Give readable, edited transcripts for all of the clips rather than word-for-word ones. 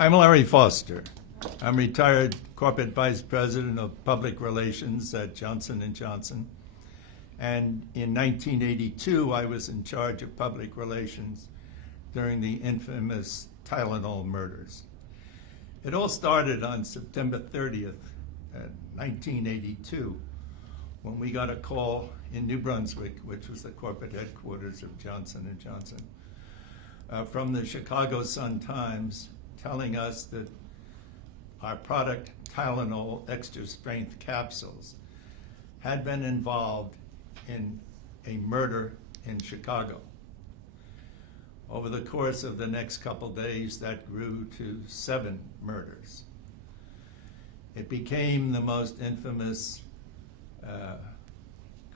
I'm Larry Foster. I'm retired corporate vice president of public relations at Johnson & Johnson. And in 1982, I was in charge of public relations during the infamous Tylenol murders. It all started on September 30th, 1982, when we got a call in New Brunswick, which was the corporate headquarters of Johnson & Johnson, from the Chicago Sun-Times telling us that our product, Tylenol extra strength capsules, had been involved in a murder in Chicago. Over the course of the next couple days, that grew to 7 murders. It became the most infamous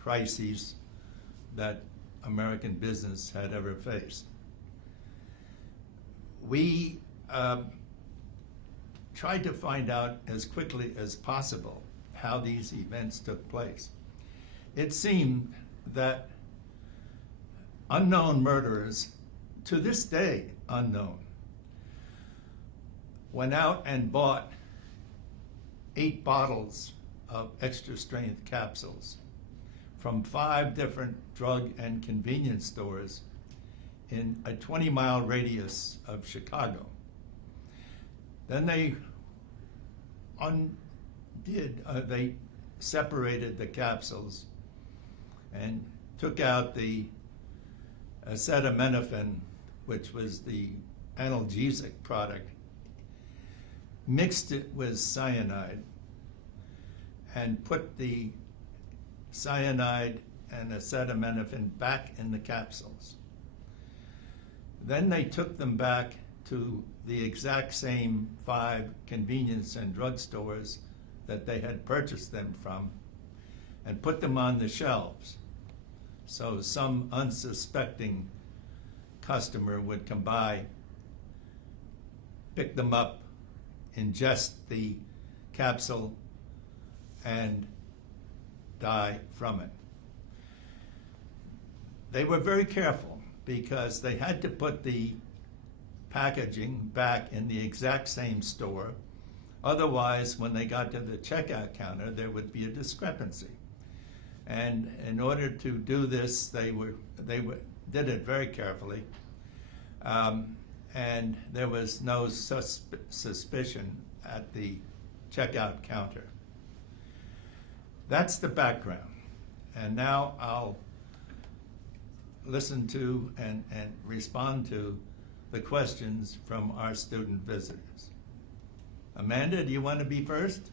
crises that American business had ever faced. We tried to find out as quickly as possible how these events took place. It seemed that unknown murderers, to this day unknown, went out and bought 8 bottles of extra strength capsules from 5 different drug and convenience stores in a 20-mile radius of Chicago. Then they they separated the capsules and took out the acetaminophen, which was the analgesic product, mixed it with cyanide, and put the cyanide and acetaminophen back in the capsules. Then they took them back to the exact same 5 convenience and drug stores that they had purchased them from and put them on the shelves. So some unsuspecting customer would come by, pick them up, ingest the capsule, and die from it. They were very careful because they had to put the packaging back in the exact same store. Otherwise, when they got to the checkout counter, there would be a discrepancy. And in order to do this, they did it very carefully. And there was no suspicion at the checkout counter. That's the background. And now I'll listen to and respond to the questions from our student visitors. Amanda, do you want to be first?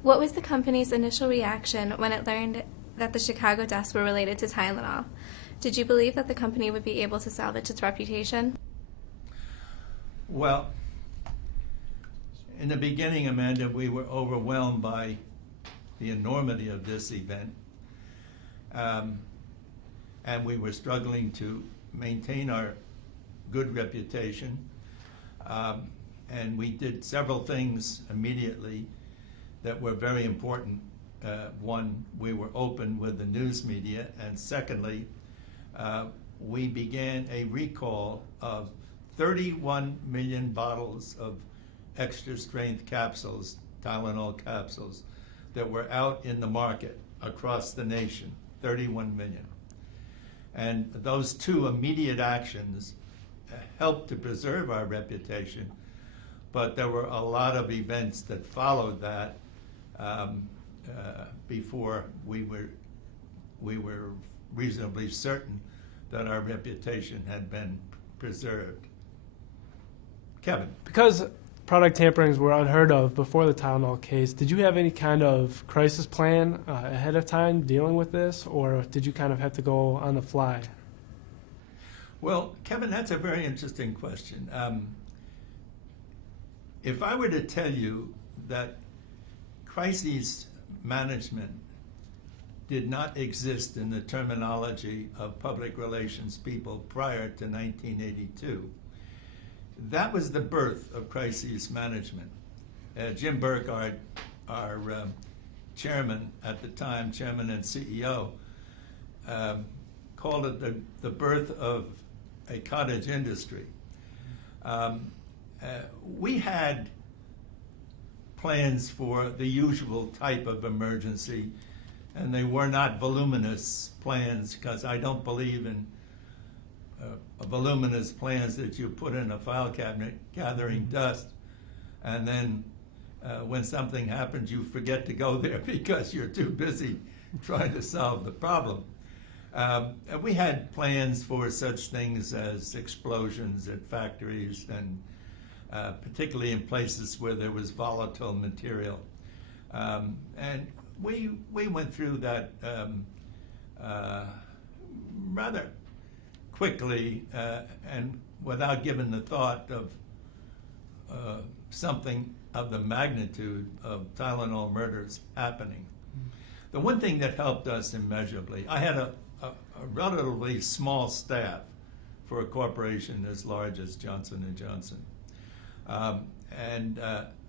What was the company's initial reaction when it learned that the Chicago deaths were related to Tylenol? Did you believe that the company would be able to salvage its reputation? Well, in the beginning, Amanda, we were overwhelmed by the enormity of this event. And we were struggling to maintain our good reputation. And we did several things immediately that were very important. One, we were open with the news media, and secondly, we began a recall of 31 million bottles of extra strength capsules, Tylenol capsules, that were out in the market across the nation, 31 million. And those 2 immediate actions helped to preserve our reputation, but there were a lot of events that followed that before we were reasonably certain that our reputation had been preserved. Kevin. Because product tamperings were unheard of before the Tylenol case, did you have any kind of crisis plan ahead of time dealing with this, or did you kind of have to go on the fly? Well, Kevin, that's a very interesting question. If I were to tell you that crisis management did not exist in the terminology of public relations people prior to 1982, that was the birth of crisis management. Jim Burke, our chairman at the time, chairman and CEO, called it the birth of a cottage industry. we had plans for the usual type of emergency, and they were not voluminous plans, because I don't believe in voluminous plans that you put in a file cabinet gathering dust, and then when something happens, you forget to go there because you're too busy trying to solve the problem. And we had plans for such things as explosions at factories, and particularly in places where there was volatile material. And we went through that rather quickly and without giving the thought of something of the magnitude of Tylenol murders happening. The one thing that helped us immeasurably, I had a relatively small staff for a corporation as large as Johnson & Johnson. And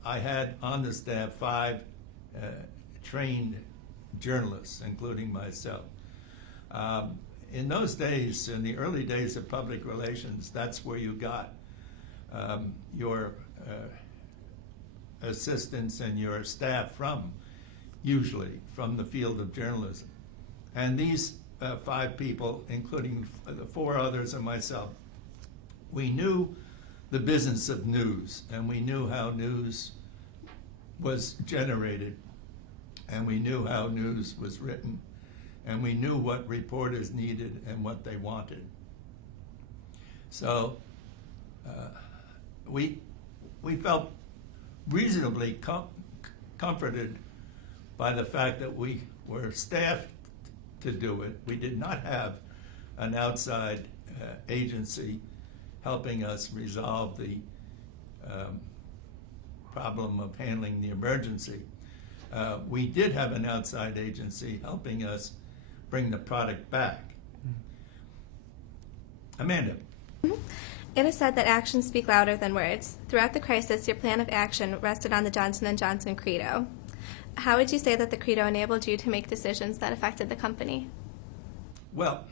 I had on the staff 5 trained journalists, including myself. In those days, in the early days of public relations, that's where you got your assistants and your staff from, usually from the field of journalism. And these 5 people, including the 4 others and myself, we knew the business of news, and we knew how news was generated, and we knew how news was written, and we knew what reporters needed and what they wanted. So we felt reasonably comforted by the fact that we were staffed to do it. We did not have an outside agency helping us resolve the problem of handling the emergency. We did have an outside agency helping us bring the product back. Amanda. It is said that actions speak louder than words. Throughout the crisis, your plan of action rested on the Johnson & Johnson Credo. How would you say that the Credo enabled you to make decisions that affected the company? Well,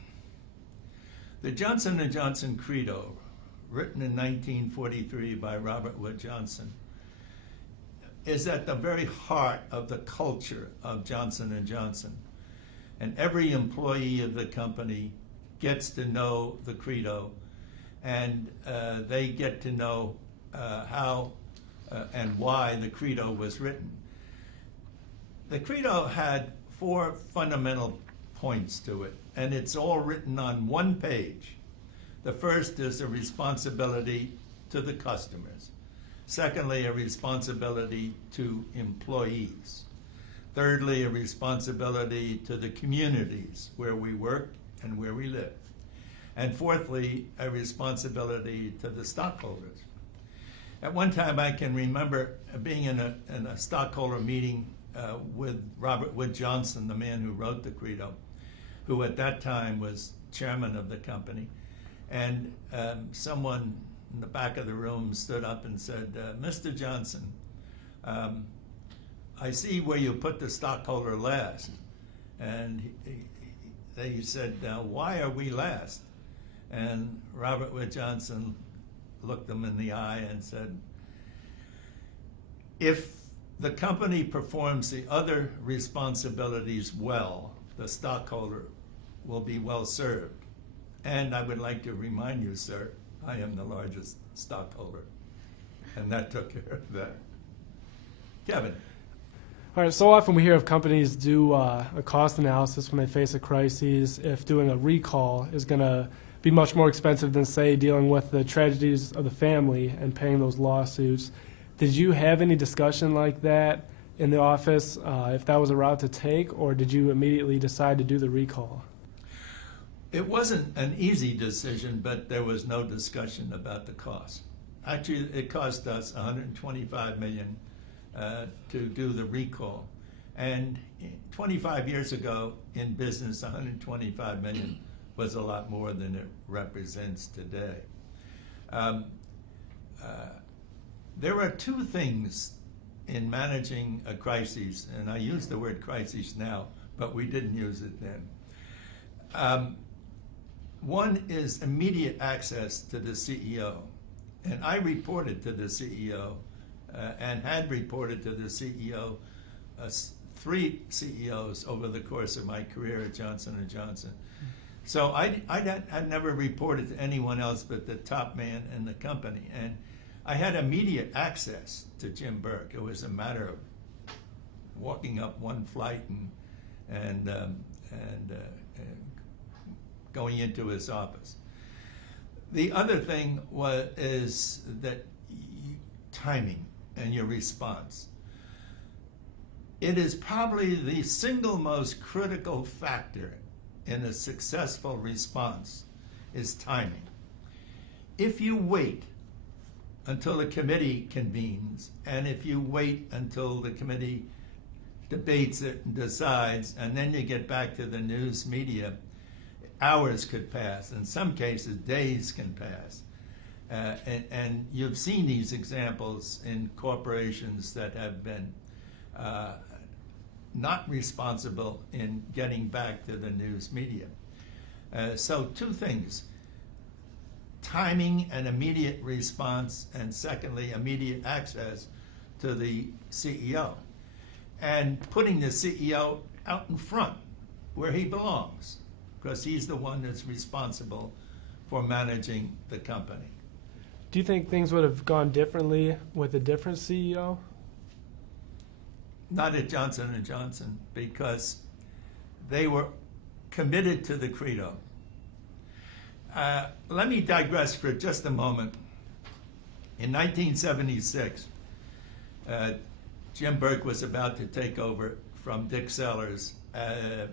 the Johnson & Johnson Credo, written in 1943 by Robert Wood Johnson, is at the very heart of the culture of Johnson & Johnson. And every employee of the company gets to know the Credo, and they get to know how and why the Credo was written. The Credo had 4 fundamental points to it, and it's all written on one page. The first is a responsibility to the customers. Secondly, a responsibility to employees. Thirdly, a responsibility to the communities where we work and where we live. And fourthly, a responsibility to the stockholders. At one time, I can remember being in a stockholder meeting with Robert Wood Johnson, the man who wrote the Credo, who at that time was chairman of the company. And someone in the back of the room stood up and said, Mr. Johnson, I see where you put the stockholder last. And they said, why are we last? And Robert Wood Johnson looked them in the eye and said, if the company performs the other responsibilities well, the stockholder will be well served. And I would like to remind you, sir, I am the largest stockholder. And that took care of that. Kevin. All right, so often we hear of companies do a cost analysis when they face a crisis, if doing a recall is going to be much more expensive than, say, dealing with the tragedies of the family and paying those lawsuits. Did you have any discussion like that in the office, if that was a route to take, or did you immediately decide to do the recall? It wasn't an easy decision, but there was no discussion about the cost. Actually, it cost us $125 million to do the recall. And 25 years ago in business, $125 million was a lot more than it represents today. There are 2 things in managing a crisis, and I use the word crisis now, but we didn't use it then. One is immediate access to the CEO. And I reported to the CEO and had reported to the CEO, 3 CEOs over the course of my career at Johnson & Johnson. So I'd never reported to anyone else but the top man in the company. And I had immediate access to Jim Burke. It was a matter of walking up one flight and going into his office. The other thing is that timing and your response. It is probably the single most critical factor in a successful response is timing. If you wait until the committee convenes, and if you wait until the committee debates it and decides, and then you get back to the news media, hours could pass. In some cases, days can pass. And you've seen these examples in corporations that have been not responsible in getting back to the news media. So 2 things: timing and immediate response, and secondly, immediate access to the CEO. And putting the CEO out in front where he belongs, because he's the one that's responsible for managing the company. Do you think things would have gone differently with a different CEO? Not at Johnson & Johnson, because they were committed to the Credo. Let me digress for just a moment. In 1976, Jim Burke was about to take over from Dick Sellers.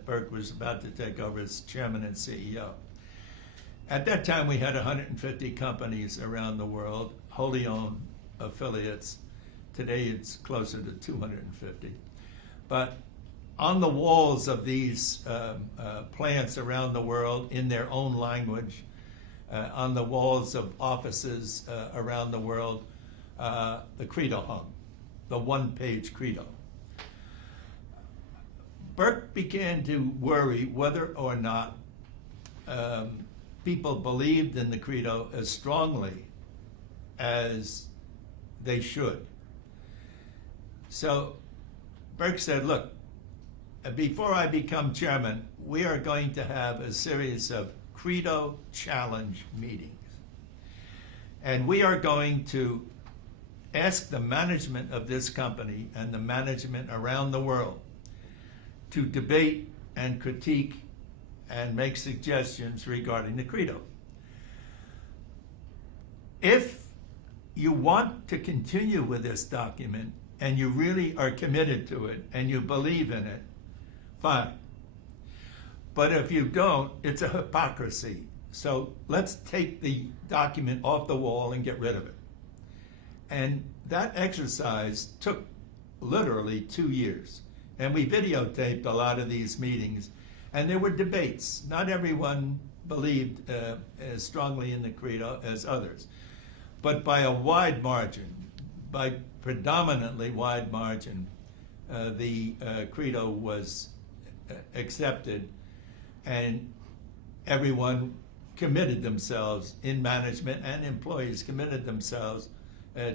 Burke was about to take over as chairman and CEO. At that time, we had 150 companies around the world, wholly owned affiliates. Today, it's closer to 250. But on the walls of these plants around the world, in their own language, on the walls of offices around the world, the Credo hung, the one-page Credo. Burke began to worry whether or not people believed in the Credo as strongly as they should. So Burke said, look, before I become chairman, we are going to have a series of Credo challenge meetings. And we are going to ask the management of this company and the management around the world to debate and critique and make suggestions regarding the Credo. If you want to continue with this document and you really are committed to it and you believe in it, fine. But if you don't, it's a hypocrisy. So let's take the document off the wall and get rid of it. And that exercise took literally 2 years. And we videotaped a lot of these meetings. And there were debates. Not everyone believed as strongly in the Credo as others. But by a wide margin, by predominantly wide margin, the Credo was accepted, and everyone committed themselves in management, and employees committed themselves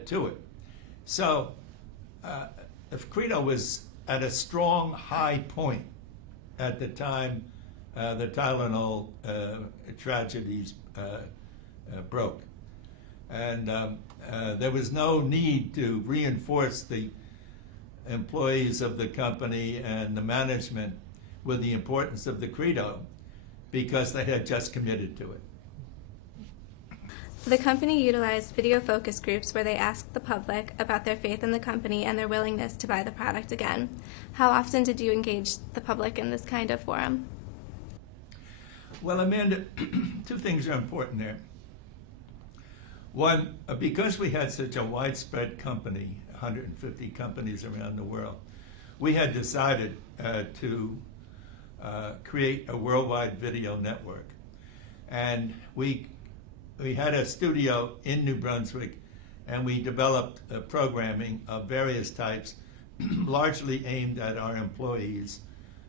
to it. So if Credo was at a strong high point at the time the Tylenol tragedies broke. And there was no need to reinforce the employees of the company and the management with the importance of the Credo, because they had just committed to it. The company utilized video focus groups where they asked the public about their faith in the company and their willingness to buy the product again. How often did you engage the public in this kind of forum? Well, Amanda, 2 things are important there. One, because we had such a widespread company, 150 companies around the world, we had decided to create a worldwide video network. And we had a studio in New Brunswick, and we developed programming of various types, largely aimed at our employees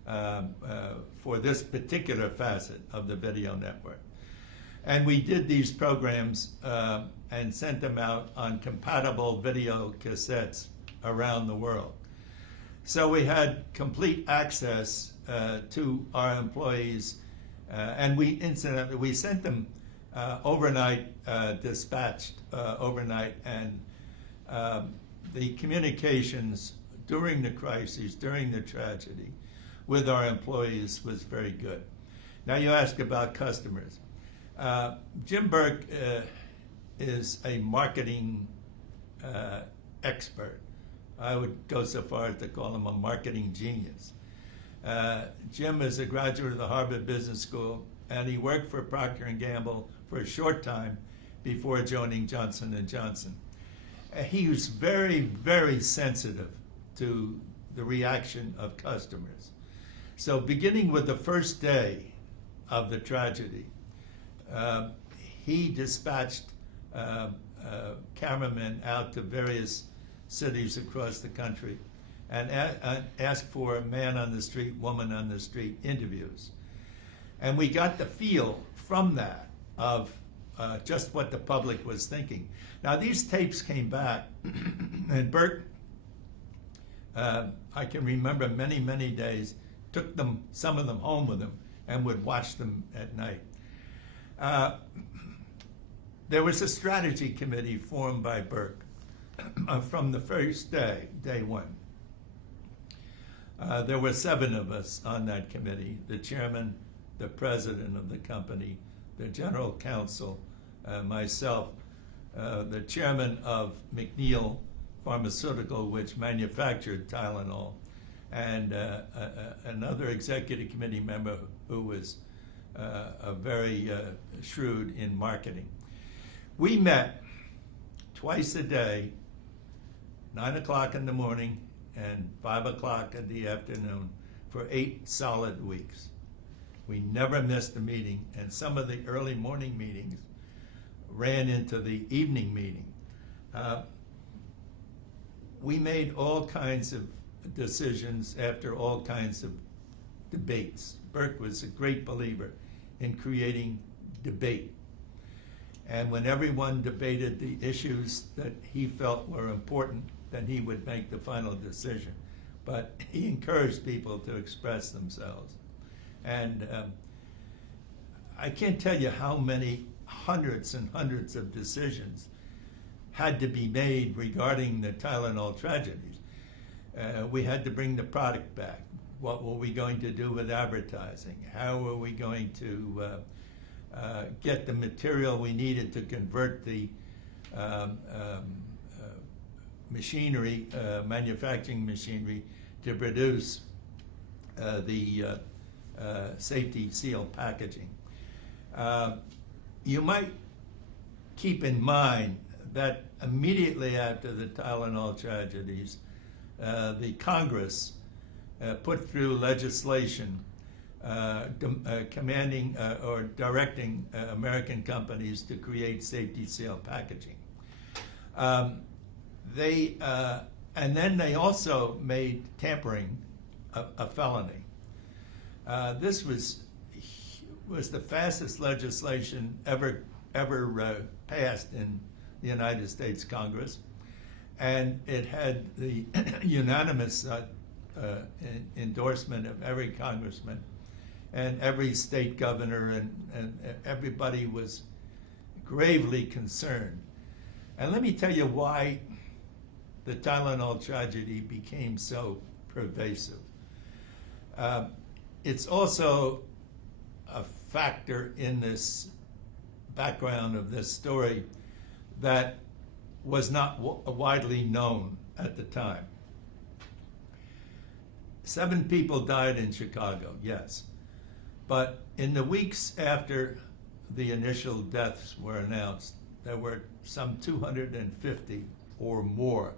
for this particular facet of the video network. And we did these programs and sent them out on compatible video cassettes around the world. So we had complete access to our employees, and we sent them overnight, dispatched overnight, and the communications during the crises, during the tragedy, with our employees was very good. Now you ask about customers. Jim Burke is a marketing expert. I would go so far as to call him a marketing genius. Jim is a graduate of the Harvard Business School, and he worked for Procter & Gamble for a short time before joining Johnson & Johnson. He was very, very sensitive to the reaction of customers. So beginning with the first day of the tragedy, he dispatched cameramen out to various cities across the country and asked for man on the street, woman on the street interviews. And we got the feel from that of just what the public was thinking. Now these tapes came back, and Burke, I can remember many, many days, took some of them home with him and would watch them at night. There was a strategy committee formed by Burke from the first day, day one. There were 7 of us on that committee: the chairman, the president of the company, the general counsel, myself, the chairman of McNeil Pharmaceutical, which manufactured Tylenol, and another executive committee member who was very shrewd in marketing. We met twice a day, 9 o'clock in the morning and 5 o'clock in the afternoon, for 8 solid weeks. We never missed a meeting, and some of the early morning meetings ran into the evening meeting. We made all kinds of decisions after all kinds of debates. Burke was a great believer in creating debate. And when everyone debated the issues that he felt were important, then he would make the final decision. But he encouraged people to express themselves. And I can't tell you how many hundreds and hundreds of decisions had to be made regarding the Tylenol tragedies. We had to bring the product back. What were we going to do with advertising? How were we going to get the material we needed to convert the machinery, manufacturing machinery, to produce the safety seal packaging? You might keep in mind that immediately after the Tylenol tragedies, the Congress put through legislation commanding or directing American companies to create safety seal packaging. And then they also made tampering a felony. This was the fastest legislation ever passed in the United States Congress, and it had the unanimous endorsement of every congressman and every state governor, and everybody was gravely concerned. And let me tell you why the Tylenol tragedy became so pervasive. It's also a factor in this background of this story that was not widely known at the time. 7 people died in Chicago, yes. But in the weeks after the initial deaths were announced, there were some 250 or more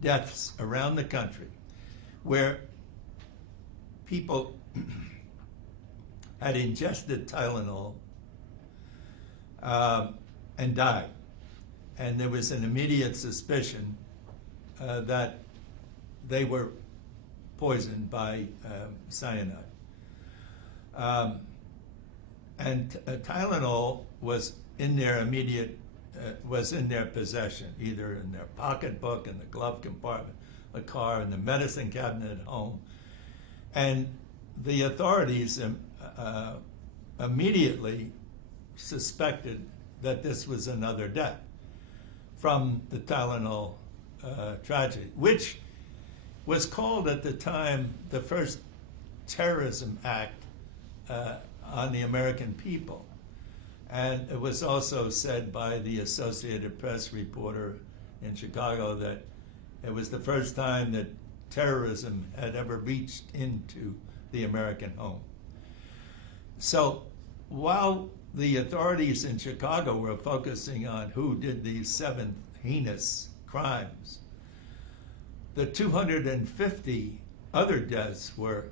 deaths around the country where people had ingested Tylenol and died. And there was an immediate suspicion that they were poisoned by cyanide. And Tylenol was in their immediate was in their possession, either in their pocketbook, in the glove compartment, the car, in the medicine cabinet at home. And the authorities immediately suspected that this was another death from the Tylenol tragedy, which was called at the time the first terrorism act on the American people. And it was also said by the Associated Press reporter in Chicago that it was the first time that terrorism had ever reached into the American home. So while the authorities in Chicago were focusing on who did these 7 heinous crimes, the 250 other deaths were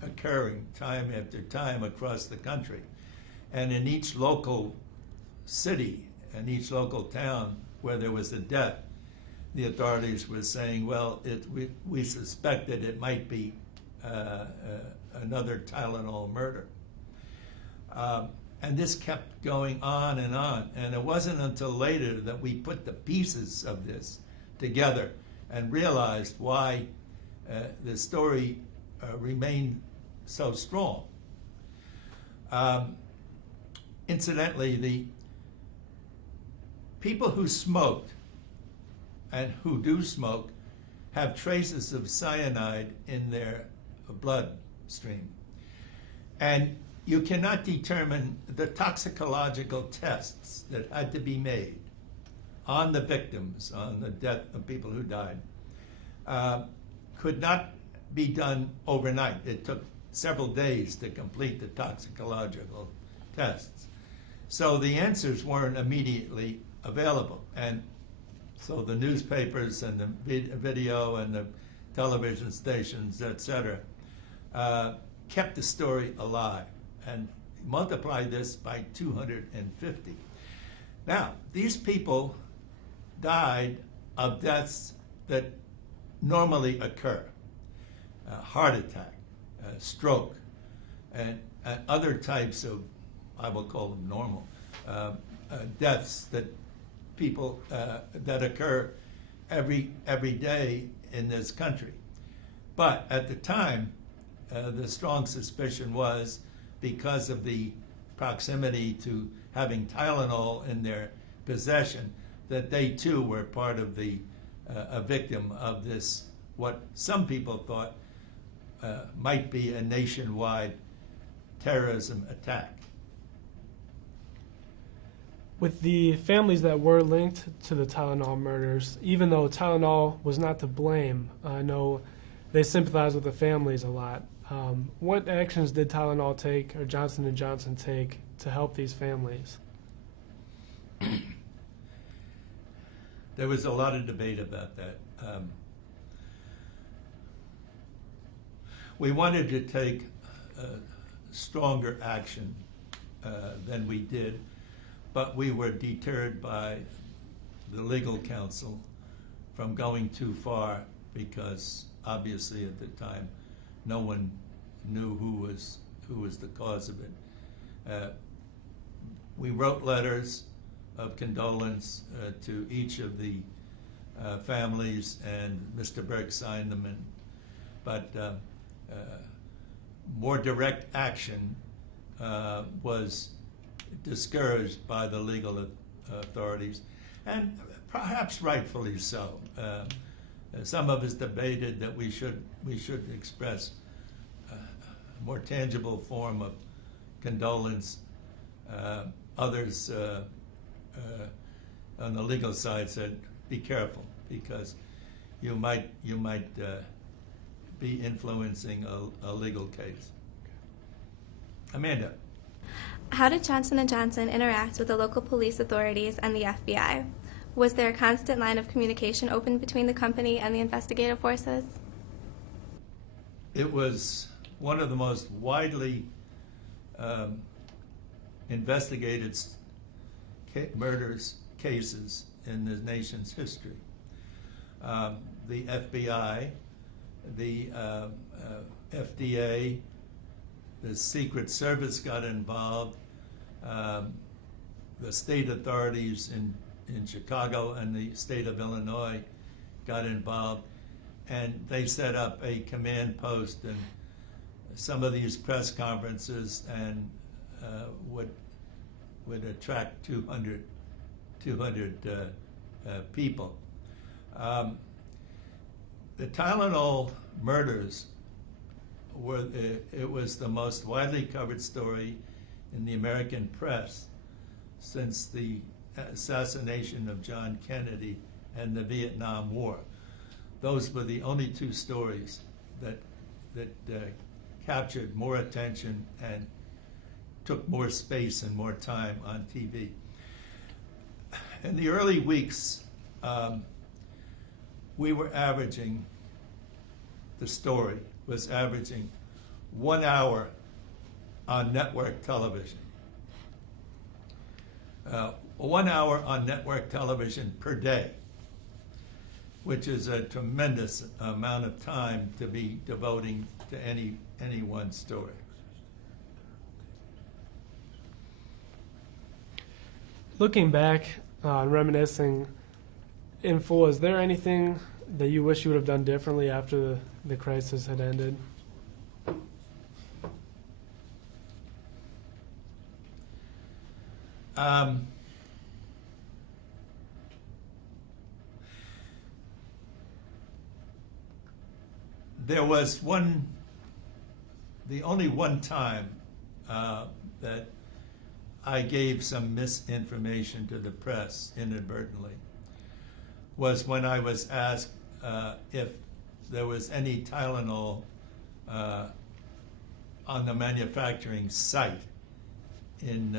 occurring time after time across the country. And in each local city and each local town where there was a death, the authorities were saying, well, we suspect that it might be another Tylenol murder. And this kept going on. And it wasn't until later that we put the pieces of this together and realized why the story remained so strong. Incidentally, the people who smoked and who do smoke have traces of cyanide in their bloodstream. And you cannot determine the toxicological tests that had to be made on the victims, on the death of people who died, could not be done overnight. It took several days to complete the toxicological tests. So the answers weren't immediately available. And so the newspapers and the video and the television stations, et cetera, kept the story alive and multiplied this by 250. Now, these people died of deaths that normally occur. Heart attack, stroke, and other types of, I will call them normal, deaths that people that occur every day in this country. But at the time, the strong suspicion was because of the proximity to having Tylenol in their possession, that they too were part of the a victim of this, what some people thought might be a nationwide terrorism attack. With the families that were linked to the Tylenol murders, even though Tylenol was not to blame, I know they sympathized with the families a lot. What actions did Tylenol take, or Johnson & Johnson take, to help these families? There was a lot of debate about that. We wanted to take stronger action than we did, but we were deterred by the legal counsel from going too far because obviously at the time no one knew who was the cause of it. We wrote letters of condolence to each of the families, and Mr. Berg signed them. But more direct action was discouraged by the legal authorities, and perhaps rightfully so. Some of us debated that we should express a more tangible form of condolence. Others on the legal side said, "Be careful, because you might be influencing a legal case." Amanda. How did Johnson & Johnson interact with the local police authorities and the FBI? Was there a constant line of communication open between the company and the investigative forces? It was one of the most widely investigated murders cases in the nation's history. The FBI, the FDA, the Secret Service got involved. The state authorities in Chicago and the state of Illinois got involved, and they set up a command post and some of these press conferences, and would attract 200 people. The Tylenol murders it was the most widely covered story in the American press since the assassination of John Kennedy and the Vietnam War. Those were the only two stories that captured more attention and took more space and more time on TV. In the early weeks, we were averaging, the story was averaging 1 hour on network television. 1 hour on network television per day, which is a tremendous amount of time to be devoting to any one story. Looking back, reminiscing in full, is there anything that you wish you would have done differently after the crisis had ended? There was the only one time that I gave some misinformation to the press inadvertently was when I was asked if there was any Tylenol on the manufacturing site in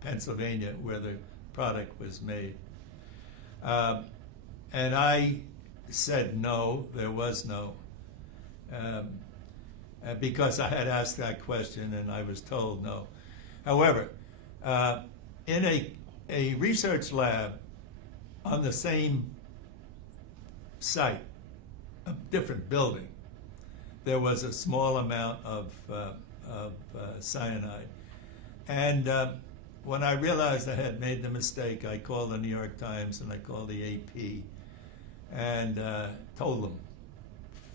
Pennsylvania where the product was made. And I said no, there was no, because I had asked that question and I was told no. However, in a research lab on the same site, a different building, there was a small amount of cyanide. And when I realized I had made the mistake, I called the New York Times and I called the AP and told them,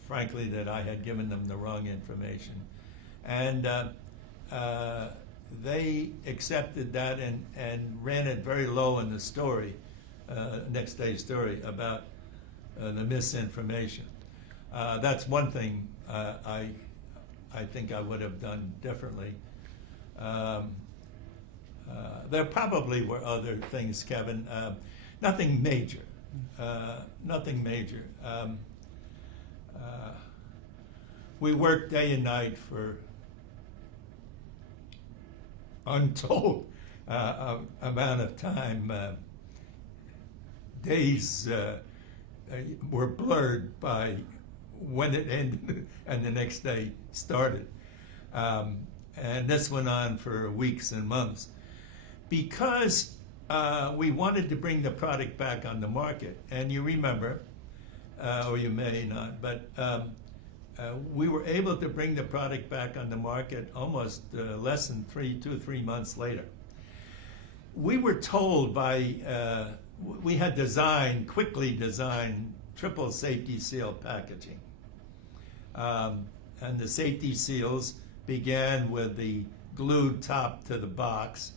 frankly, that I had given them the wrong information. And they accepted that and ran it very low in the story, next day's story, about the misinformation. That's one thing I think I would have done differently. There probably were other things, Kevin. Nothing major. Nothing major. We worked day and night for untold amount of time. Days were blurred by when it ended and the next day started. And this went on for weeks and months because we wanted to bring the product back on the market. And you remember, or you may not, but we were able to bring the product back on the market almost less than 3 months later. We were told by, we had quickly designed triple safety seal packaging. And the safety seals began with the glued top to the box,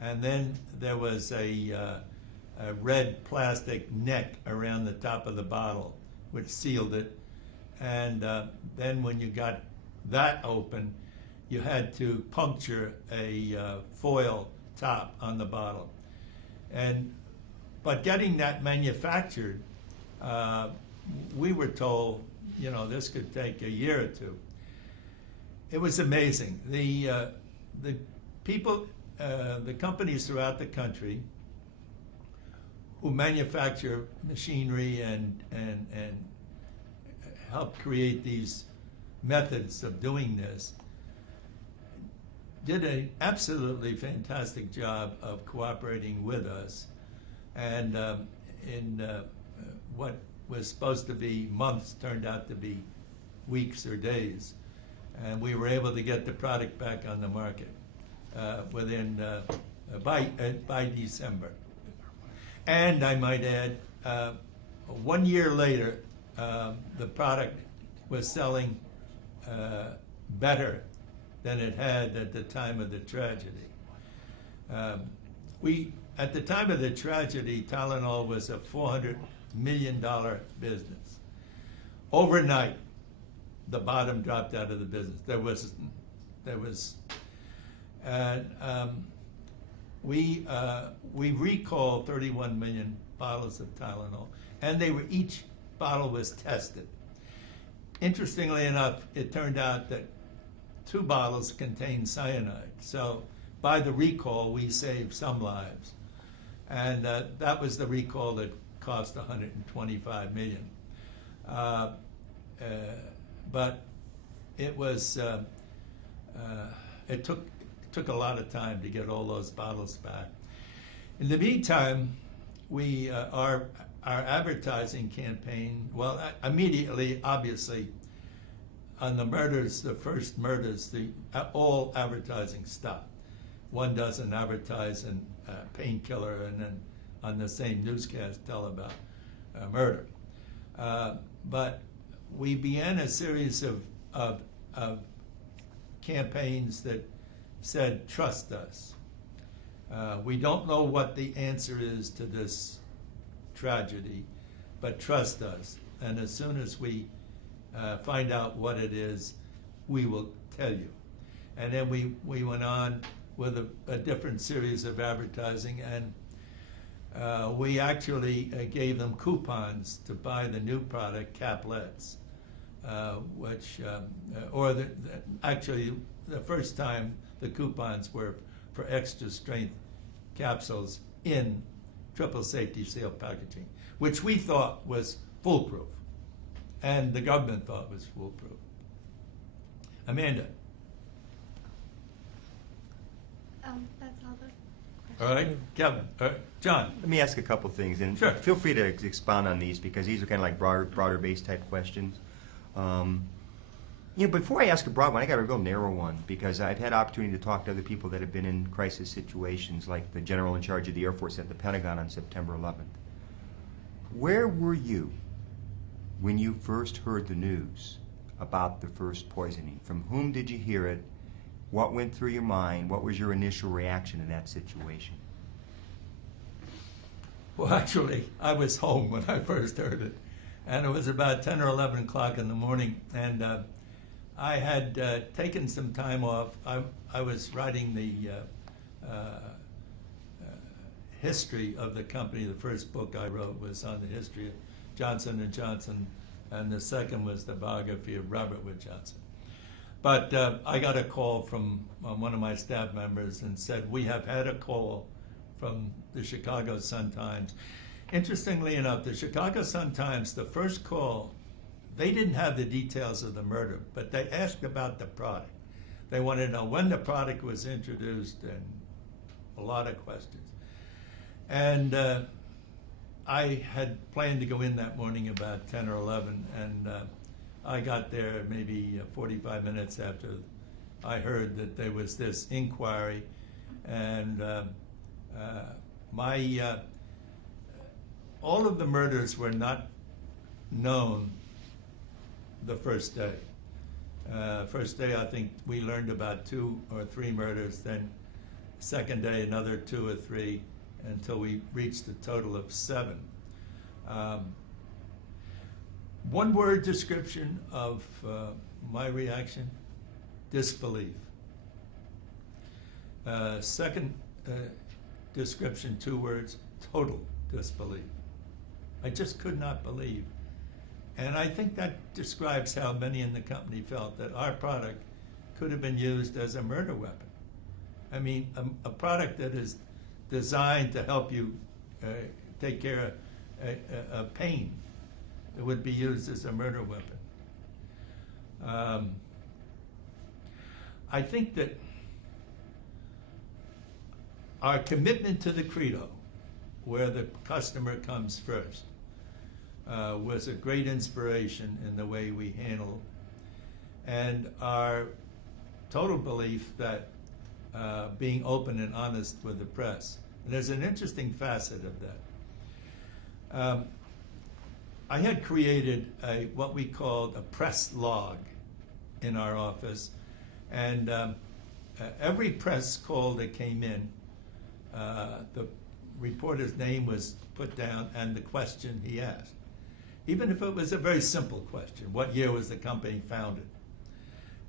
and then there was a red plastic neck around the top of the bottle, which sealed it. And then when you got that open, you had to puncture a foil top on the bottle. But getting that manufactured, we were told, this could take a year or two. It was amazing. The people, the companies throughout the country who manufacture machinery and help create these methods of doing this did an absolutely fantastic job of cooperating with us. And in what was supposed to be months turned out to be weeks or days. And we were able to get the product back on the market within by December. And I might add, 1 year later, the product was selling better than it had at the time of the tragedy. At the time of the tragedy, Tylenol was a $400 million business. Overnight, the bottom dropped out of the business. We recalled 31 million bottles of Tylenol, and each bottle was tested. Interestingly enough, it turned out that 2 bottles contained cyanide. So by the recall, we saved some lives. And that was the recall that cost $125 million. But it was, it took a lot of time to get all those bottles back. In the meantime, our advertising campaign, well, immediately, obviously, on the murders, the first murders, all advertising stopped. One doesn't advertise a painkiller and then on the same newscast tell about murder. But we began a series of campaigns that said, trust us. We don't know what the answer is to this tragedy, but trust us. And as soon as we find out what it is, we will tell you. And then we went on with a different series of advertising, and we actually gave them coupons to buy the new product, Caplets, actually the first time the coupons were for extra strength capsules in triple safety seal packaging, which we thought was foolproof, and the government thought was foolproof. Amanda. That's all the questions. All right, Kevin, John. Let me ask a couple things, and Sure. feel free to expound on these because these are kind of like broader-based type questions. Before I ask a broad one, I got a real narrow one because I've had opportunity to talk to other people that have been in crisis situations, like the general in charge of the Air Force at the Pentagon on September 11th. Where were you when you first heard the news about the first poisoning? From whom did you hear it? What went through your mind? What was your initial reaction in that situation? Well, actually, I was home when I first heard it, and it was about 10 or 11 o'clock in the morning, and I had taken some time off. I was writing the history of the company. The first book I wrote was on the history of Johnson & Johnson, and the second was the biography of Robert Wood Johnson. But I got a call from one of my staff members and said, we have had a call from the Chicago Sun-Times. Interestingly enough, the Chicago Sun-Times, the first call, they didn't have the details of the murder, but they asked about the product. They wanted to know when the product was introduced and a lot of questions. And I had planned to go in that morning about 10 or 11, and I got there maybe 45 minutes after I heard that there was this inquiry, and all of the murders were not known the first day. First day, I think we learned about 2 or 3 murders, then second day another 2 or 3, until we reached a total of 7. One word description of my reaction: disbelief. Second description, 2 words: total disbelief. I just could not believe. And I think that describes how many in the company felt that our product could have been used as a murder weapon. I mean, a product that is designed to help you take care of pain, it would be used as a murder weapon. I think that our commitment to the Credo, where the customer comes first, was a great inspiration in the way we handle, and our total belief that being open and honest with the press. And there's an interesting facet of that. I had created what we called a press log in our office, and every press call that came in, the reporter's name was put down and the question he asked. Even if it was a very simple question, what year was the company founded?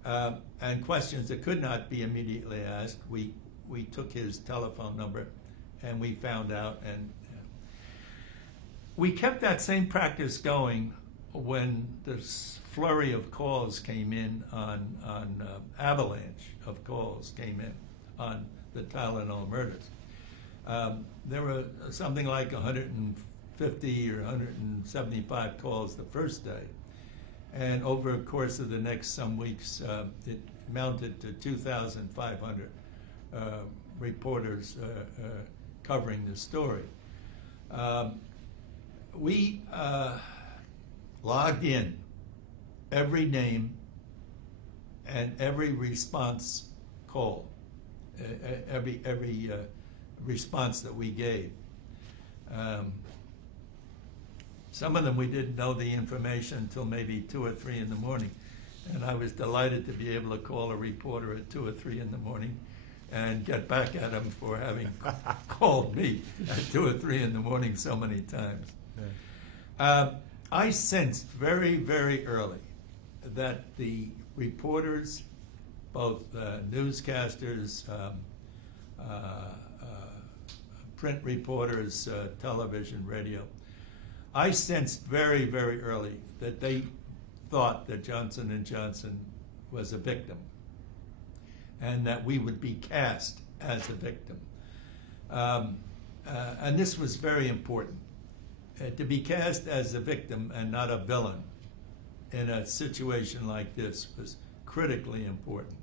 And questions that could not be immediately asked, we took his telephone number and we found out, and we kept that same practice going when this flurry of calls came in on avalanche of calls came in on the Tylenol murders. There were something like 150 or 175 calls the first day. And over the course of the next some weeks, it mounted to 2,500 reporters covering the story. We logged in every name and every response call, every response that we gave. Some of them we didn't know the information until maybe 2 or 3 in the morning. And I was delighted to be able to call a reporter at 2 or 3 in the morning and get back at him for having called me at 2 or 3 in the morning so many times. Yeah. I sensed very, very early that the reporters, both newscasters, print reporters, television, radio, I sensed very, very early that they thought that Johnson & Johnson was a victim and that we would be cast as a victim. And this was very important. To be cast as a victim and not a villain in a situation like this was critically important.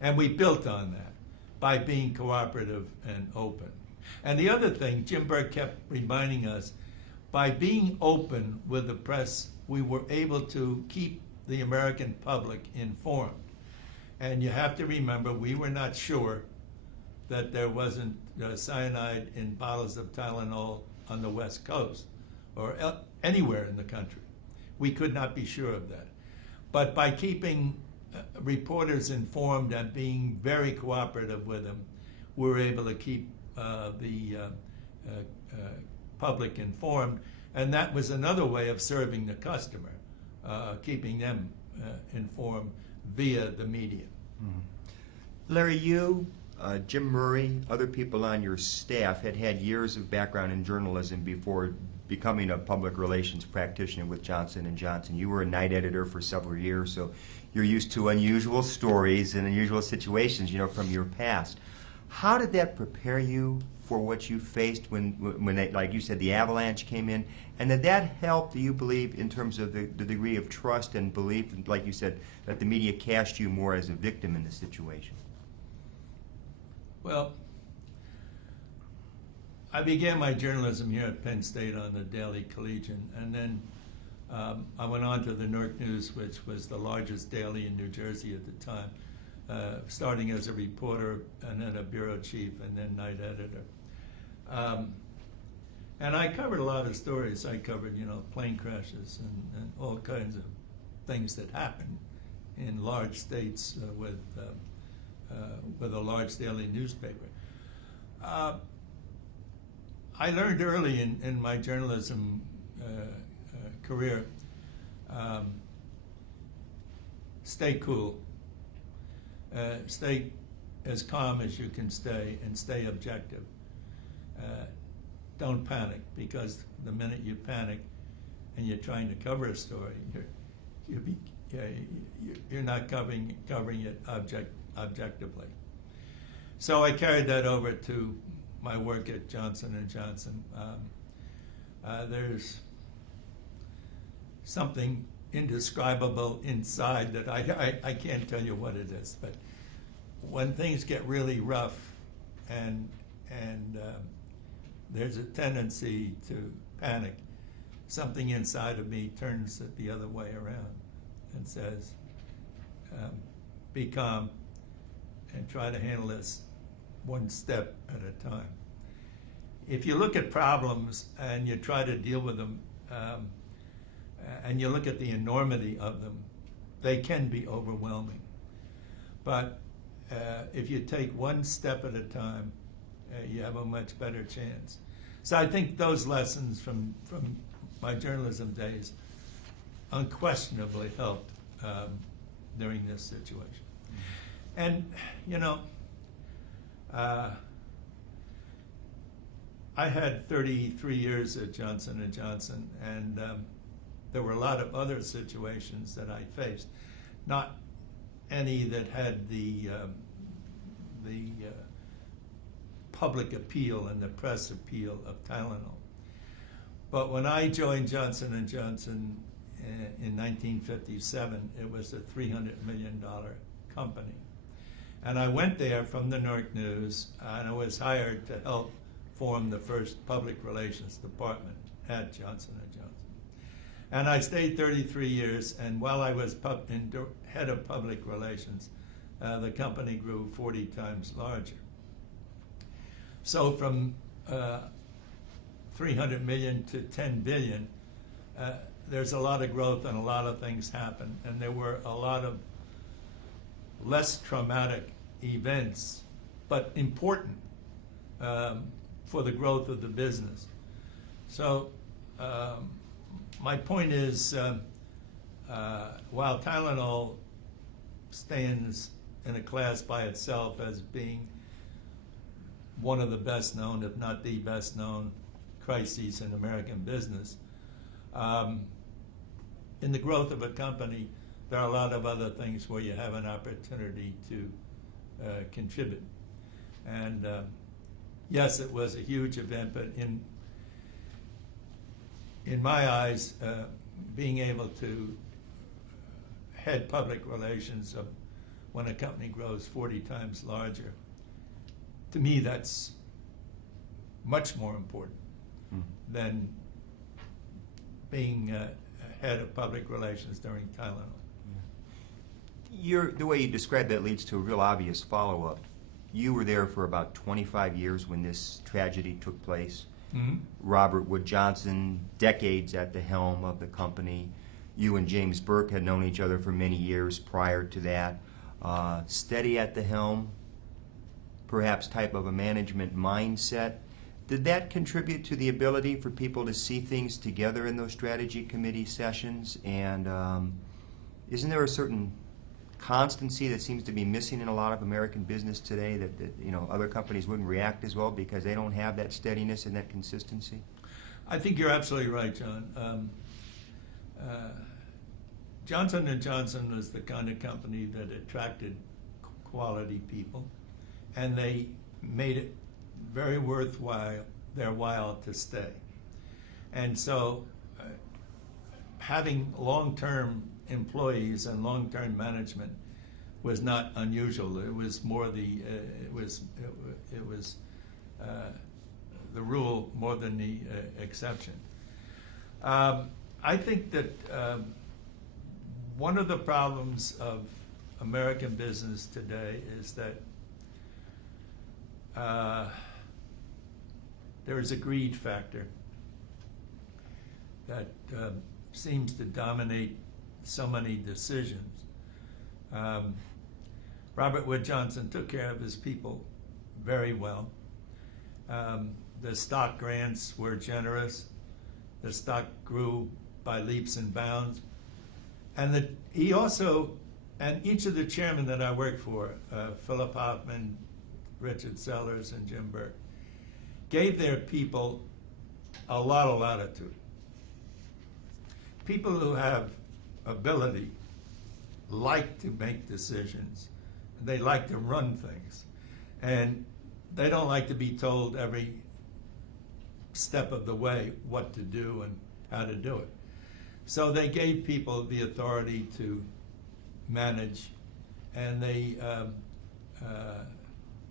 And we built on that by being cooperative and open. And the other thing, Jim Burke kept reminding us, by being open with the press, we were able to keep the American public informed. And you have to remember, we were not sure that there wasn't cyanide in bottles of Tylenol on the West Coast or anywhere in the country. We could not be sure of that. But by keeping reporters informed and being very cooperative with them, we were able to keep the public informed, and that was another way of serving the customer, keeping them informed via the media. Mm-hmm. Larry, you, Jim Murray, other people on your staff had years of background in journalism before becoming a public relations practitioner with Johnson & Johnson. You were a night editor for several years, so you're used to unusual stories and unusual situations, from your past. How did that prepare you for what you faced when they, like you said, the avalanche came in? And did that help, do you believe, in terms of the degree of trust and belief, like you said, that the media cast you more as a victim in the situation? Well, I began my journalism here at Penn State on the Daily Collegian, and then I went on to the Newark News, which was the largest daily in New Jersey at the time, starting as a reporter and then a bureau chief and then night editor. And I covered a lot of stories. I covered, plane crashes and all kinds of things that happen in large states with a large daily newspaper. I learned early in my journalism career, stay cool, stay as calm as you can stay, and stay objective. Don't panic, because the minute you panic and you're trying to cover a story, you're not covering it objectively. So I carried that over to my work at Johnson & Johnson. There's something indescribable inside that I can't tell you what it is, but when things get really rough and there's a tendency to panic, something inside of me turns it the other way around and says, be calm and try to handle this one step at a time. If you look at problems and you try to deal with them, and you look at the enormity of them, they can be overwhelming. But if you take one step at a time, you have a much better chance. So I think those lessons from my journalism days unquestionably helped during this situation. And, you know, I had 33 years at Johnson & Johnson, and there were a lot of other situations that I faced, not any that had the public appeal and the press appeal of Tylenol. But when I joined Johnson & Johnson in 1957, it was a $300 million company. And I went there from the Newark News, and I was hired to help form the first public relations department at Johnson & Johnson. And I stayed 33 years, and while I was head of public relations, the company grew 40 times larger. So from 300 million to 10 billion, there's a lot of growth and a lot of things happen, and there were a lot of less traumatic events, but important for the growth of the business. So my point is, while Tylenol stands in a class by itself as being one of the best known, if not the best known, crises in American business, in the growth of a company, there are a lot of other things where you have an opportunity to contribute. And yes, it was a huge event, but in my eyes, being able to head public relations of when a company grows 40 times larger, to me that's much more important than being head of public relations during Tylenol. The way you described that leads to a real obvious follow-up. You were there for about 25 years when this tragedy took place. Mm-hmm. Robert Wood Johnson, decades at the helm of the company. You and James Burke had known each other for many years prior to that. Steady at the helm, perhaps type of a management mindset. Did that contribute to the ability for people to see things together in those strategy committee sessions? And isn't there a certain constancy that seems to be missing in a lot of American business today, that you know, other companies wouldn't react as well because they don't have that steadiness and that consistency? I think you're absolutely right, John. Johnson & Johnson was the kind of company that attracted quality people, and they made it very worthwhile their while to stay. And so having long-term employees and long-term management was not unusual. It was more the the rule more than the exception. I think that one of the problems of American business today is that there is a greed factor that seems to dominate so many decisions. Robert Wood Johnson took care of his people very well. The stock grants were generous. The stock grew by leaps and bounds. And he also, and each of the chairmen that I worked for, Philip Hoffman, Richard Sellers, and Jim Burke, gave their people a lot of latitude. People who have ability like to make decisions. They like to run things. And they don't like to be told every step of the way what to do and how to do it. So they gave people the authority to manage, and they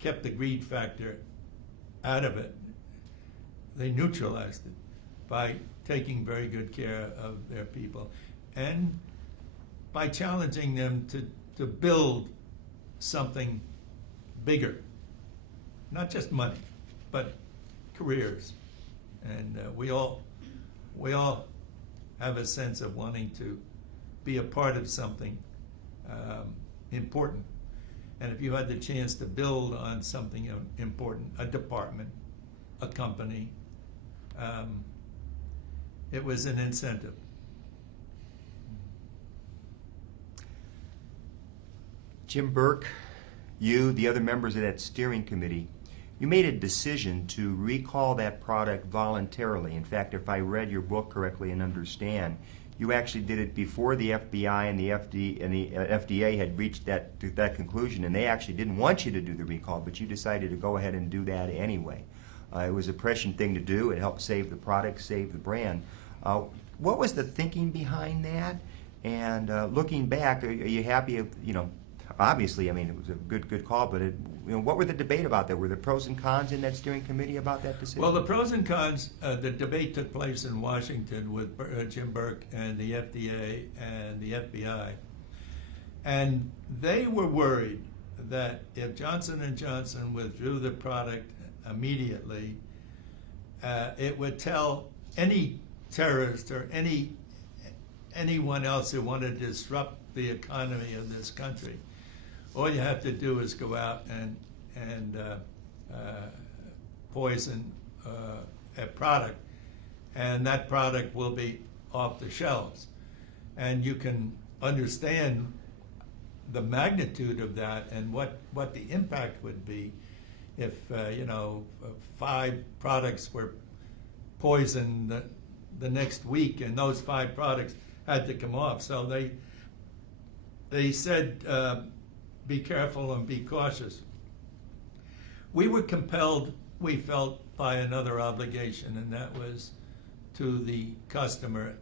kept the greed factor out of it. They neutralized it by taking very good care of their people and by challenging them to build something bigger not just money, but careers. And we all have a sense of wanting to be a part of something important. And if you had the chance to build on something important, a department, a company, it was an incentive. Jim Burke, you, the other members of that steering committee, you made a decision to recall that product voluntarily. In fact, if I read your book correctly and understand, you actually did it before the FBI and the FDA had reached that conclusion, and they actually didn't want you to do the recall, but you decided to go ahead and do that anyway. It was a prescient thing to do. It helped save the product, save the brand. What was the thinking behind that? And looking back, are you happy? Obviously, I mean, it was a good call, but what were the debate about that? Were there pros and cons in that steering committee about that decision? Well, the pros and cons, the debate took place in Washington with Jim Burke and the FDA and the FBI. And they were worried that if Johnson & Johnson withdrew the product immediately, it would tell any terrorist or anyone else who wanted to disrupt the economy of this country, all you have to do is go out and poison a product, and that product will be off the shelves. And you can understand the magnitude of that and what the impact would be if 5 products were poisoned the next week, and those 5 products had to come off. So they said, be careful and be cautious. We were compelled, we felt, by another obligation, and that was to the customer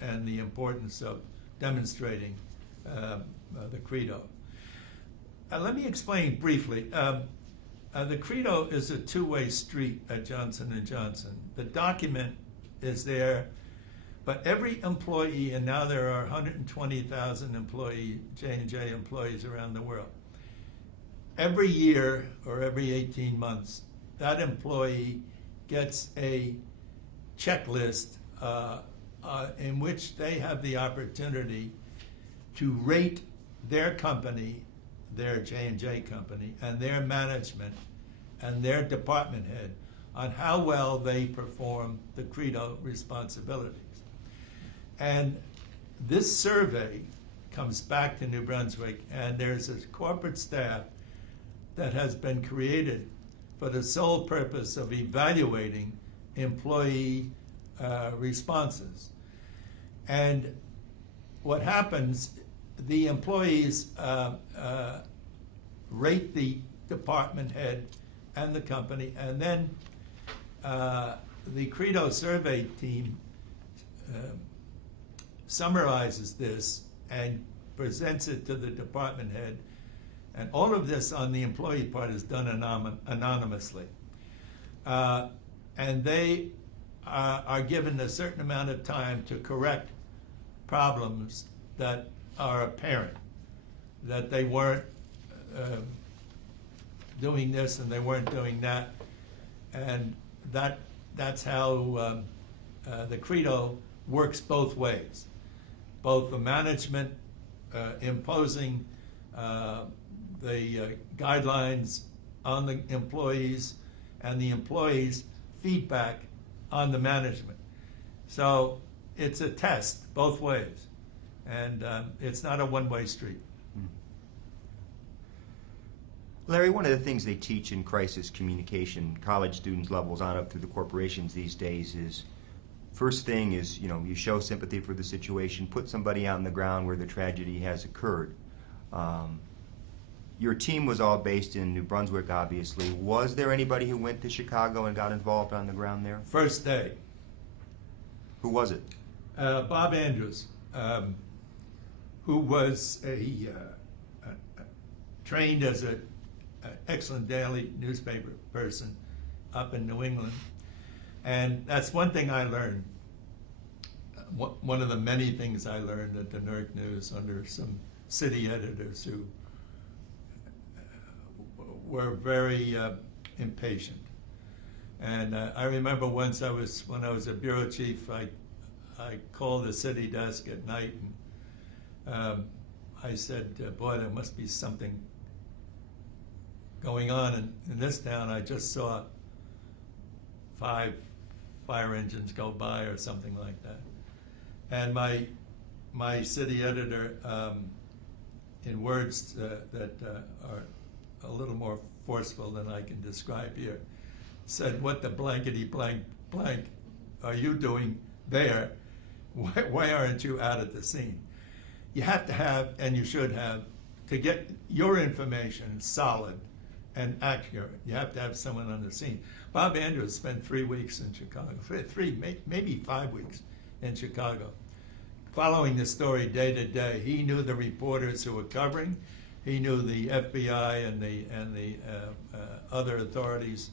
and the importance of demonstrating the Credo. Let me explain briefly. The Credo is a two-way street at Johnson & Johnson. The document is there, but every employee, and now there are 120,000 J&J employees around the world, every year or every 18 months, that employee gets a checklist in which they have the opportunity to rate their company, their J&J company, and their management and their department head on how well they perform the Credo responsibilities. And this survey comes back to New Brunswick, and there's a corporate staff that has been created for the sole purpose of evaluating employee responses. And what happens, the employees rate the department head and the company, and then the Credo survey team summarizes this and presents it to the department head. And all of this on the employee part is done anonymously. And they are given a certain amount of time to correct problems that are apparent, that they weren't doing this and they weren't doing that. And that's how the Credo works both ways. Both the management imposing the guidelines on the employees and the employees' feedback on the management. So it's a test both ways, and it's not a one-way street. Larry, one of the things they teach in crisis communication, college students levels on up through the corporations these days, is first thing is, you show sympathy for the situation, put somebody out on the ground where the tragedy has occurred. Your team was all based in New Brunswick, obviously. Was there anybody who went to Chicago and got involved on the ground there? First day. Who was it? Bob Andrews, who was trained as an excellent daily newspaper person up in New England. And that's one thing I learned. One of the many things I learned at the NERC News under some city editors who were very impatient. And I remember once when I was a bureau chief, I called the city desk at night and I said, boy, there must be something going on in this town. I just saw 5 fire engines go by or something like that. And my city editor, in words that are a little more forceful than I can describe here, said, what the blankety blank blank are you doing there? Why aren't you out at the scene? You have to have, and you should have, to get your information solid and accurate, you have to have someone on the scene. Bob Andrews spent 3 weeks in Chicago, maybe 5 weeks in Chicago, following the story day to day. He knew the reporters who were covering. He knew the FBI and the other authorities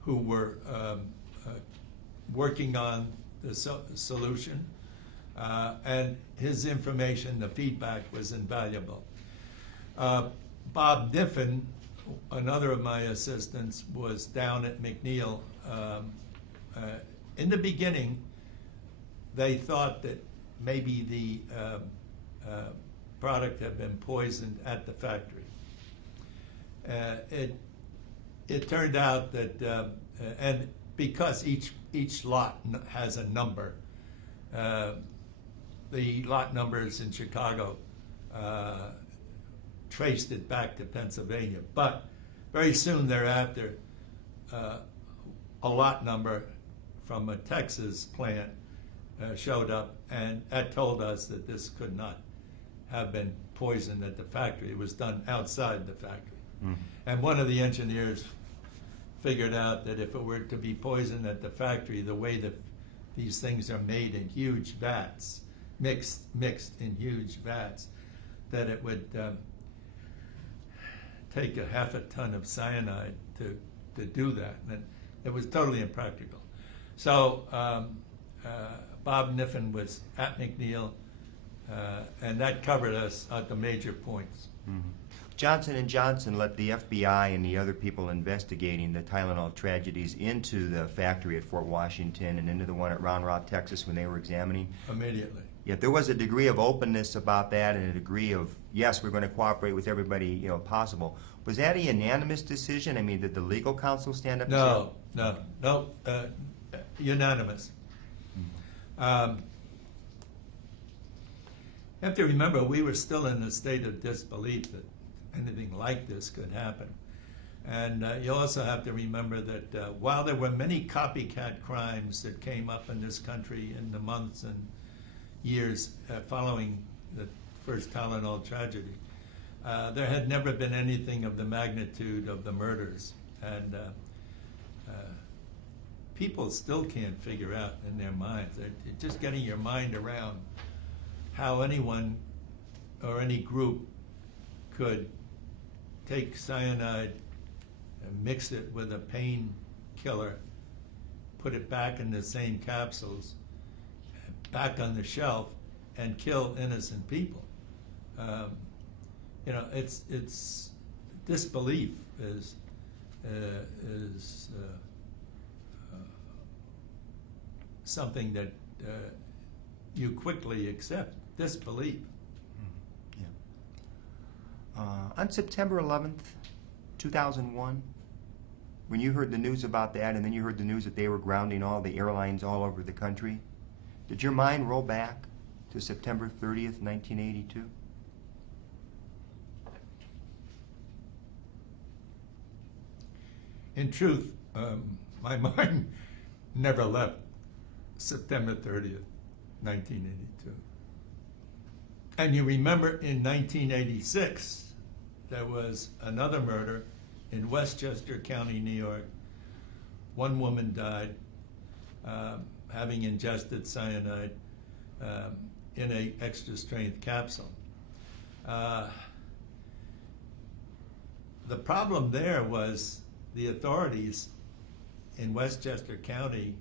who were working on the solution. And his information, the feedback, was invaluable. Bob Diffin, another of my assistants, was down at McNeil. In the beginning, they thought that maybe the product had been poisoned at the factory. It turned out that, and because each lot has a number, the lot numbers in Chicago traced it back to Pennsylvania. But very soon thereafter, a lot number from a Texas plant showed up, and that told us that this could not have been poisoned at the factory. It was done outside the factory. Mm. And one of the engineers figured out that if it were to be poisoned at the factory, the way that these things are made in huge vats, mixed in huge vats, that it would take a half a ton of cyanide to do that. And it was totally impractical. So Bob Niffen was at McNeil, and that covered us at the major points. Mm-hmm. Johnson & Johnson let the FBI and the other people investigating the Tylenol tragedies into the factory at Fort Washington and into the one at Round Rock, Texas, when they were examining. Immediately. Yet there was a degree of openness about that and a degree of, yes, we're going to cooperate with everybody possible. Was that a unanimous decision? I mean, did the legal counsel stand up? No, unanimous. Mm-hmm. You have to remember, we were still in a state of disbelief that anything like this could happen. And you also have to remember that while there were many copycat crimes that came up in this country in the months and years following the first Tylenol tragedy, there had never been anything of the magnitude of the murders. And people still can't figure out in their minds. Just getting your mind around how anyone or any group could take cyanide and mix it with a painkiller, put it back in the same capsules, back on the shelf, and kill innocent people. It's disbelief is something that you quickly accept. Disbelief. On September 11th, 2001, when you heard the news about that and then you heard the news that they were grounding all the airlines all over the country, did your mind roll back to September 30th, 1982? In truth, my mind never left September 30th, 1982. And you remember in 1986, there was another murder in Westchester County, New York. One woman died having ingested cyanide in an extra strength capsule. The problem there was the authorities in Westchester County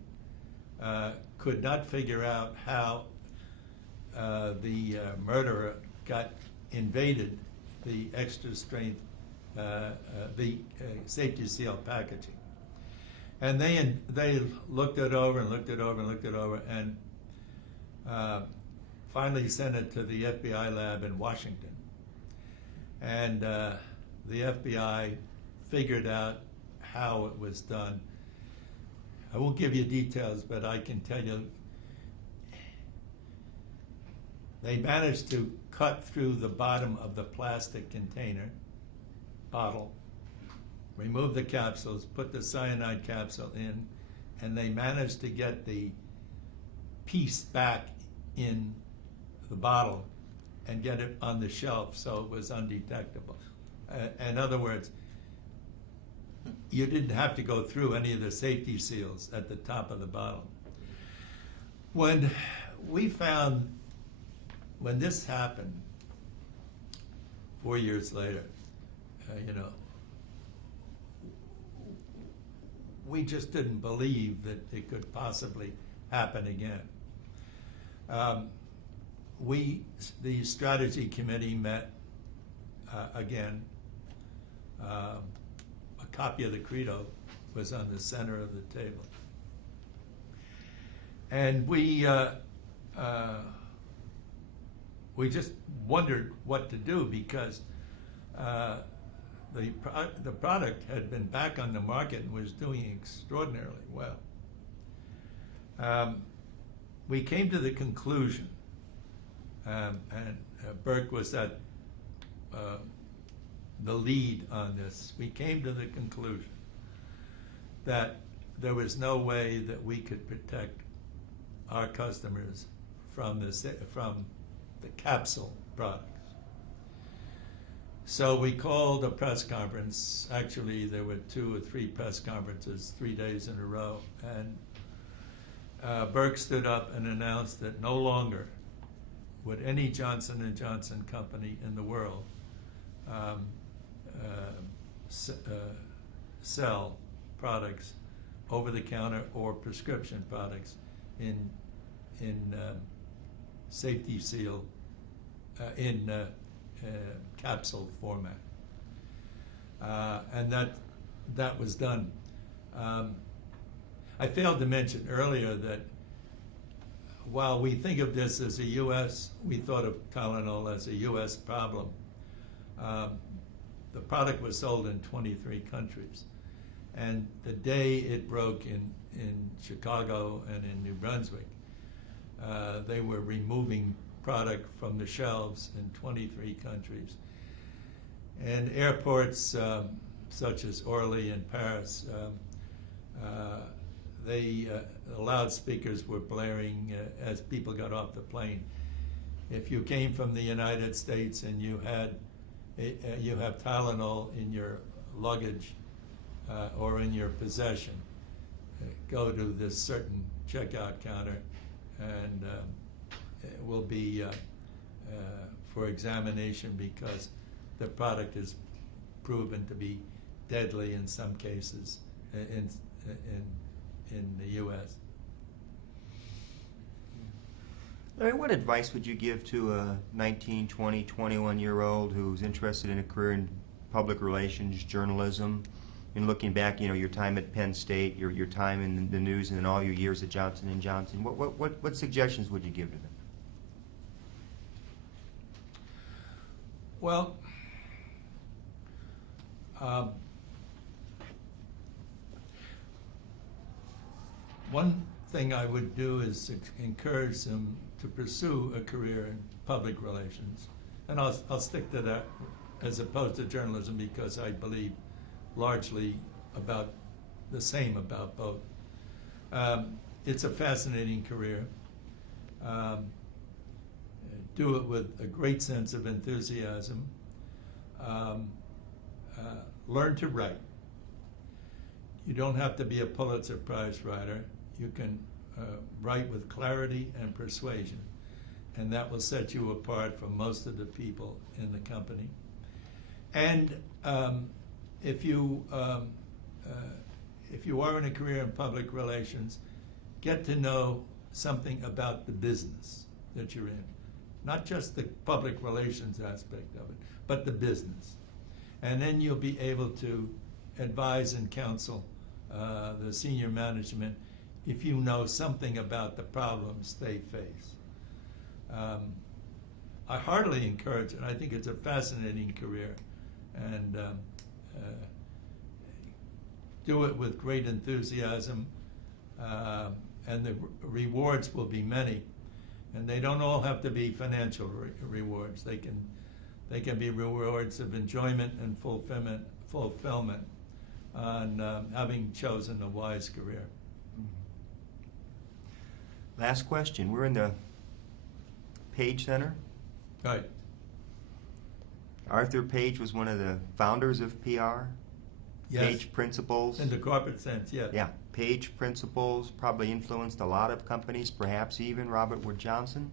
could not figure out how the murderer invaded the extra strength the safety seal packaging. And they looked it over and looked it over and looked it over, and finally sent it to the FBI lab in Washington. And the FBI figured out how it was done. I won't give you details, but I can tell you they managed to cut through the bottom of the plastic container, bottle, remove the capsules, put the cyanide capsule in, and they managed to get the piece back in the bottle and get it on the shelf so it was undetectable. In other words, you didn't have to go through any of the safety seals at the top of the bottle. When this happened 4 years later, we just didn't believe that it could possibly happen again. The strategy committee met again. A copy of the Credo was on the center of the table. And we just wondered what to do because the product had been back on the market and was doing extraordinarily well. We came to the conclusion, and Burke was at the lead on this. We came to the conclusion that there was no way that we could protect our customers from the capsule products. So we called a press conference. Actually, there were 2 or 3 press conferences 3 days in a row. And Burke stood up and announced that no longer would any Johnson & Johnson company in the world sell products, over-the-counter or prescription products, in safety seal, in capsule format. And that was done. I failed to mention earlier that while we think of this as we thought of Tylenol as a U.S. problem. The product was sold in 23 countries. And the day it broke in Chicago and in New Brunswick, they were removing product from the shelves in 23 countries. And airports such as Orly and Paris, the loudspeakers were blaring as people got off the plane. If you came from the United States and you have Tylenol in your luggage or in your possession, go to this certain checkout counter, and it will be for examination because the product is proven to be deadly in some cases in the U.S. Larry, what advice would you give to a 19, 20, 21-year-old who's interested in a career in public relations, journalism, and looking back, your time at Penn State, your time in the news, and then all your years at Johnson & Johnson? What suggestions would you give to them? Well, one thing I would do is encourage them to pursue a career in public relations. And I'll stick to that as opposed to journalism because I believe largely about the same about both. It's a fascinating career. Do it with a great sense of enthusiasm. Learn to write. You don't have to be a Pulitzer Prize writer. You can write with clarity and persuasion, and that will set you apart from most of the people in the company. And if you are in a career in public relations, get to know something about the business that you're in. Not just the public relations aspect of it, but the business. And then you'll be able to advise and counsel the senior management if you know something about the problems they face. I heartily encourage it. I think it's a fascinating career, and do it with great enthusiasm, and the rewards will be many. And they don't all have to be financial rewards. They can be rewards of enjoyment and fulfillment on having chosen a wise career. Last question. We're in the Page Center. Right. Arthur Page was one of the founders of PR. Yes. Page Principles. In the corporate sense, yes. Yeah. Page Principles probably influenced a lot of companies, perhaps even Robert Wood Johnson.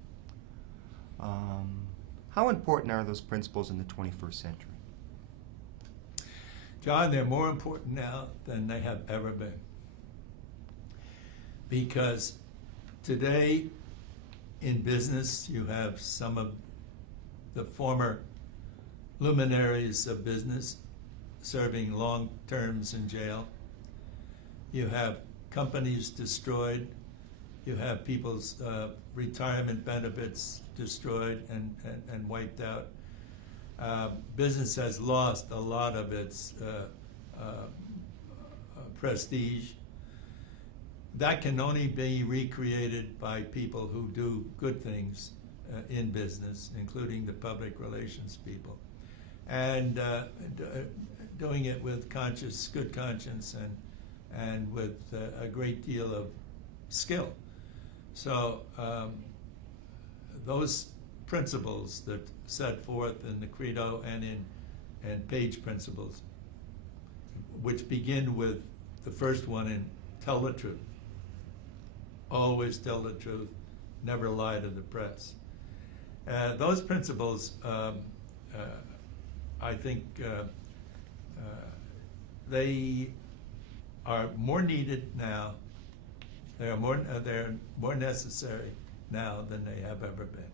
How important are those principles in the 21st century? John, they're more important now than they have ever been. Because today in business, you have some of the former luminaries of business serving long terms in jail. You have companies destroyed. You have people's retirement benefits destroyed and wiped out. Business has lost a lot of its prestige. That can only be recreated by people who do good things in business, including the public relations people, and doing it with good conscience and with a great deal of skill. So those principles that set forth in the Credo and in Page Principles, which begin with the first one in tell the truth. Always tell the truth, never lie to the press. Those principles, I think, they are more needed now. They're more necessary now than they have ever been.